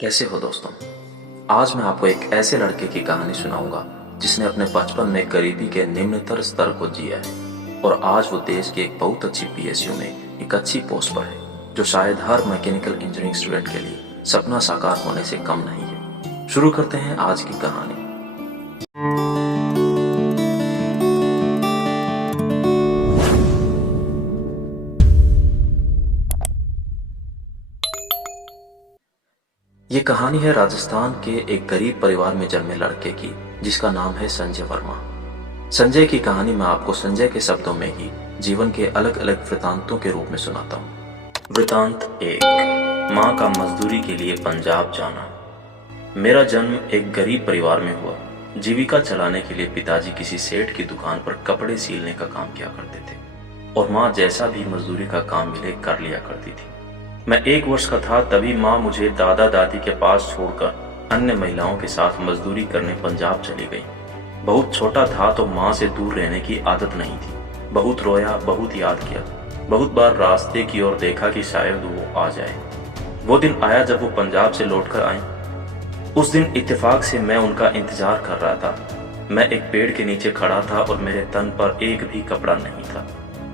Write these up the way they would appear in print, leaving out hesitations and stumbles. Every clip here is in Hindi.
कैसे हो दोस्तों। आज मैं आपको एक ऐसे लड़के की कहानी सुनाऊंगा जिसने अपने बचपन में गरीबी के निम्नतर स्तर को जिया है और आज वो देश की एक बहुत अच्छी पीएसयू में एक अच्छी पोस्ट पर है, जो शायद हर मैकेनिकल इंजीनियरिंग स्टूडेंट के लिए सपना साकार होने से कम नहीं है। शुरू करते हैं आज की कहानी। ये कहानी है राजस्थान के एक गरीब परिवार में जन्मे लड़के की, जिसका नाम है संजय वर्मा। संजय की कहानी मैं आपको संजय के शब्दों में ही जीवन के अलग अलग वृतांतों के रूप में सुनाता हूँ। वृतांत 1। माँ का मजदूरी के लिए पंजाब जाना। मेरा जन्म एक गरीब परिवार में हुआ। जीविका चलाने के लिए पिताजी किसी सेठ की दुकान पर कपड़े सीलने का काम किया करते थे और माँ जैसा भी मजदूरी का काम मिले कर लिया करती थी। मैं 1 वर्ष का था तभी माँ मुझे दादा दादी के पास छोड़कर अन्य महिलाओं के साथ मजदूरी करने पंजाब चली गई। बहुत छोटा था तो माँ से दूर रहने की आदत नहीं थी। बहुत रोया, बहुत याद किया, बहुत बार रास्ते की ओर देखा कि शायद वो आ जाए। वो दिन आया जब वो पंजाब से लौटकर आई। उस दिन इत्तेफाक से मैं उनका इंतजार कर रहा था। मैं एक पेड़ के नीचे खड़ा था और मेरे तन पर एक भी कपड़ा नहीं था।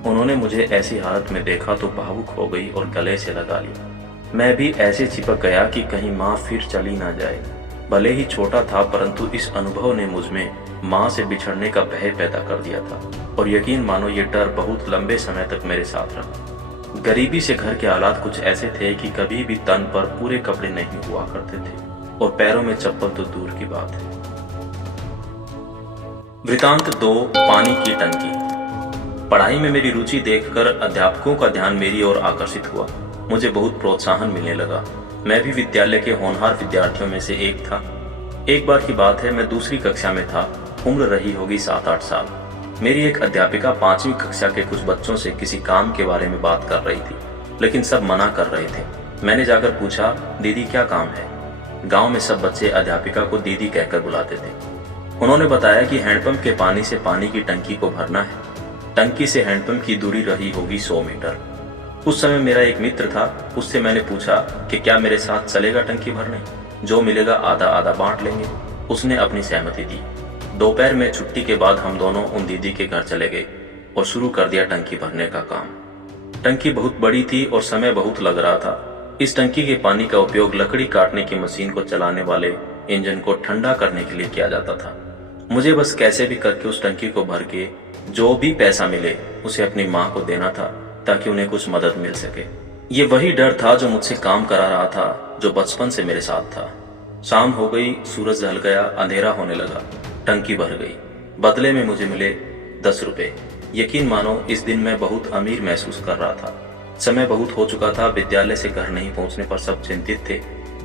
उन्होंने मुझे ऐसी हालत में देखा तो भावुक हो गई और गले से लगा लिया। मैं भी ऐसे चिपक गया कि कहीं माँ फिर चली ना जाए। भले ही छोटा था परंतु इस अनुभव ने मुझमें माँ से बिछड़ने का भय पैदा कर दिया था और यकीन मानो ये डर बहुत लंबे समय तक मेरे साथ रहा। गरीबी से घर के हालात कुछ ऐसे थे कि कभी भी तन पर पूरे कपड़े नहीं हुआ करते थे और पैरों में चप्पल तो दूर की बात है। वृतांत 2। पानी की टंकी। पढ़ाई में मेरी रुचि देखकर अध्यापकों का ध्यान मेरी ओर आकर्षित हुआ। मुझे बहुत प्रोत्साहन मिलने लगा। मैं भी विद्यालय के होनहार विद्यार्थियों में से एक था। एक बार की बात है, मैं दूसरी कक्षा में था। उम्र रही होगी 7-8 साल। मेरी एक अध्यापिका 5वीं कक्षा के कुछ बच्चों से किसी काम के बारे में बात कर रही थी, लेकिन सब मना कर रहे थे। मैंने जाकर पूछा, दीदी क्या काम है? गाँव में सब बच्चे अध्यापिका को दीदी कहकर बुलाते थे। उन्होंने बताया कि हैंडपंप के पानी से पानी की टंकी को भरना है। टंकी से हैंडपंप की दूरी रही होगी 100 मीटर। उस समय मेरा एक मित्र था, उससे मैंने पूछा कि क्या मेरे साथ चलेगा टंकी भरने? जो मिलेगा आधा आधा बांट लेंगे। उसने अपनी सहमति दी। दोपहर में छुट्टी के बाद हम दोनों उन दीदी के घर चले गए और शुरू कर दिया टंकी भरने का काम। टंकी बहुत बड़ी थी और समय बहुत लग रहा था। इस टंकी के पानी का उपयोग लकड़ी काटने की मशीन को चलाने वाले इंजन को ठंडा करने के लिए किया जाता था। मुझे बस कैसे भी करके उस टंकी को भर के जो भी पैसा मिले उसे अपनी माँ को देना था ताकि उन्हें कुछ मदद मिल सके। ये वही डर था जो मुझसे काम करा रहा था, जो बचपन से मेरे साथ था। शाम हो गई, सूरज ढल गया, अंधेरा होने लगा। टंकी भर गई। बदले में मुझे मिले 10 रुपए। यकीन मानो इस दिन मैं बहुत अमीर महसूस कर रहा था। समय बहुत हो चुका था। विद्यालय से घर नहीं पहुंचने पर सब चिंतित थे।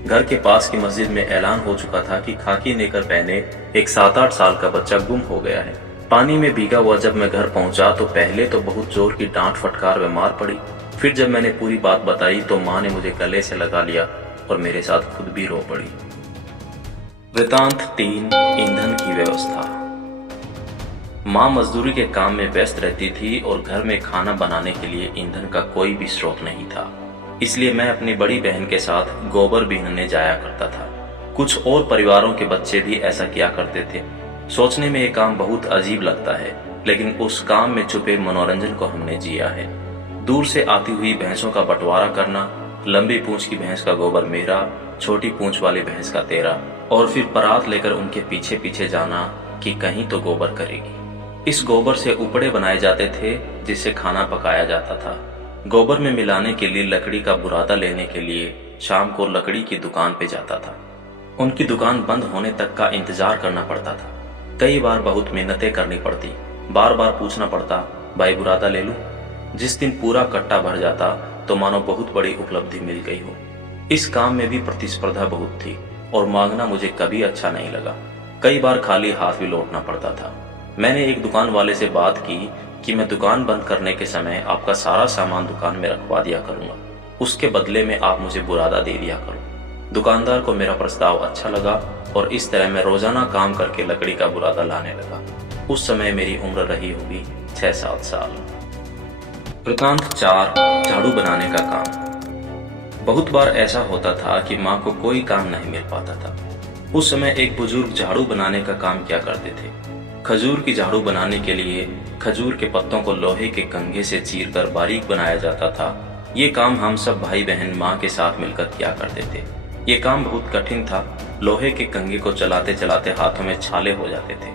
घर के पास की मस्जिद में ऐलान हो चुका था कि खाकी नेकर पहने एक 7-8 साल का बच्चा गुम हो गया है। पानी में भीगा हुआ जब मैं घर पहुंचा तो पहले तो बहुत जोर की डांट फटकार में मार पड़ी। फिर जब मैंने पूरी बात बताई तो माँ ने मुझे गले से लगा लिया और मेरे साथ खुद भी रो पड़ी। वृतांत 3। ईंधन की व्यवस्था। माँ मजदूरी के काम में व्यस्त रहती थी और घर में खाना बनाने के लिए ईंधन का कोई भी स्रोत नहीं था। इसलिए मैं अपनी बड़ी बहन के साथ गोबर बीनने जाया करता था। कुछ और परिवारों के बच्चे भी ऐसा किया करते थे। सोचने में ये काम बहुत अजीब लगता है, लेकिन उस काम में छुपे मनोरंजन को हमने जिया है। दूर से आती हुई भैंसों का बंटवारा करना, लंबी पूंछ की भैंस का गोबर मेरा, छोटी पूंछ वाली भैंस का तेरा, और फिर परात लेकर उनके पीछे पीछे जाना कि कहीं तो गोबर करेगी। इस गोबर से उपड़े बनाए जाते थे जिससे खाना पकाया जाता था। गोबर में मिलाने के लिए लकड़ी का बुरादा लेने के लिए शाम को लकड़ी की दुकान पे जाता था। उनकी दुकान बंद होने तक का इंतजार करना पड़ता था। कई बार बहुत मेहनतें करनी पड़ती। बार बार पूछना पड़ता, भाई बुरादा ले लूं? जिस दिन पूरा कट्टा भर जाता तो मानो बहुत बड़ी उपलब्धि मिल गई हो। इस काम में भी प्रतिस्पर्धा बहुत थी और मांगना मुझे कभी अच्छा नहीं लगा। कई बार खाली हाथ भी लौटना पड़ता था। मैंने एक दुकान वाले से बात की कि मैं दुकान बंद करने के समय आपका सारा सामान दुकान में रखवा दिया करूंगा, उसके बदले में आप मुझे बुरादा दे दिया करो। दुकानदार को मेरा प्रस्ताव अच्छा लगा और इस तरह मैं रोजाना काम करके लकड़ी का बुरादा लाने लगा। उस समय मेरी उम्र रही होगी 6-7 साल। वृतांत 4। झाड़ू बनाने का काम। बहुत बार ऐसा होता था कि माँ को कोई काम नहीं मिल पाता था। उस समय एक बुजुर्ग झाड़ू बनाने का काम किया करते थे। खजूर की झाड़ू बनाने के लिए खजूर के पत्तों को लोहे के कंघे से चीरकर बारीक बनाया जाता था। ये काम हम सब भाई बहन माँ के साथ मिलकर किया करते थे। ये काम बहुत कठिन था। लोहे के कंघे को चलाते चलाते हाथों में छाले हो जाते थे,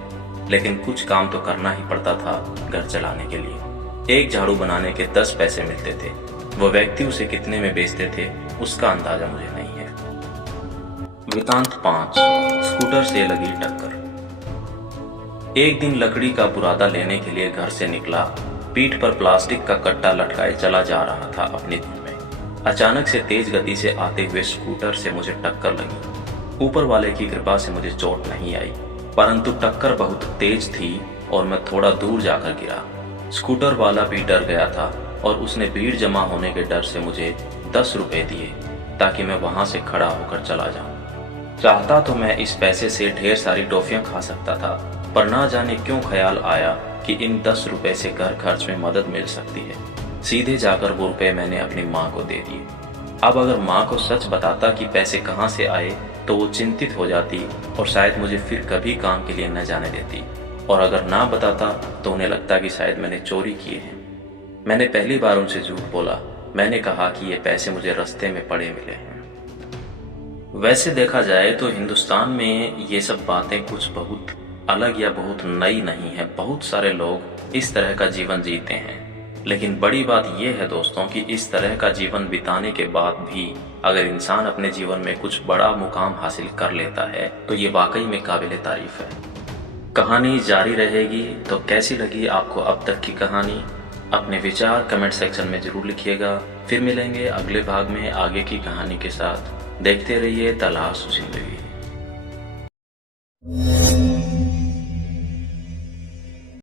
लेकिन कुछ काम तो करना ही पड़ता था घर चलाने के लिए। एक झाड़ू बनाने के 10 पैसे मिलते थे। वह व्यक्ति उसे कितने में बेचते थे उसका अंदाजा मुझे नहीं है। वृतांत 5, स्कूटर से लगी टक्कर। एक दिन लकड़ी का बुरादा लेने के लिए घर से निकला। पीठ पर प्लास्टिक का कट्टा लटकाए चला जा रहा था अपनी धुन में। अचानक से तेज गति से आते हुए स्कूटर से मुझे टक्कर लगी। ऊपर वाले की कृपा से मुझे चोट नहीं आई, परंतु टक्कर बहुत तेज थी और मैं थोड़ा दूर जाकर गिरा। स्कूटर वाला भी डर गया था और उसने भीड़ जमा होने के डर से मुझे 10 रुपए दिए ताकि मैं वहां से खड़ा होकर चला जाऊं। चाहता तो मैं इस पैसे से ढेर सारी टॉफियां खा सकता था, पर ना जाने क्यों ख्याल आया कि इन 10 रुपए से घर खर्च में मदद मिल सकती है। सीधे जाकर वो रुपए मैंने अपनी माँ को दे दिए। अब अगर माँ को सच बताता कि पैसे कहाँ से आए तो वो चिंतित हो जाती और शायद मुझे फिर कभी काम के लिए न जाने देती, और अगर ना बताता तो उन्हें लगता कि शायद मैंने चोरी किए हैं। मैंने पहली बार उनसे झूठ बोला। मैंने कहा कि ये पैसे मुझे रास्ते में पड़े मिले हैं। वैसे देखा जाए तो हिंदुस्तान में ये सब बातें कुछ बहुत अलग या बहुत नई नहीं है। बहुत सारे लोग इस तरह का जीवन जीते हैं, लेकिन बड़ी बात यह है दोस्तों कि इस तरह का जीवन बिताने के बाद भी अगर इंसान अपने जीवन में कुछ बड़ा मुकाम हासिल कर लेता है तो ये वाकई में काबिले तारीफ है। कहानी जारी रहेगी, तो कैसी लगी आपको अब तक की कहानी? अपने विचार कमेंट सेक्शन में जरूर लिखिएगा। फिर मिलेंगे अगले भाग में आगे की कहानी के साथ। देखते रहिए तलाश जिंदगी।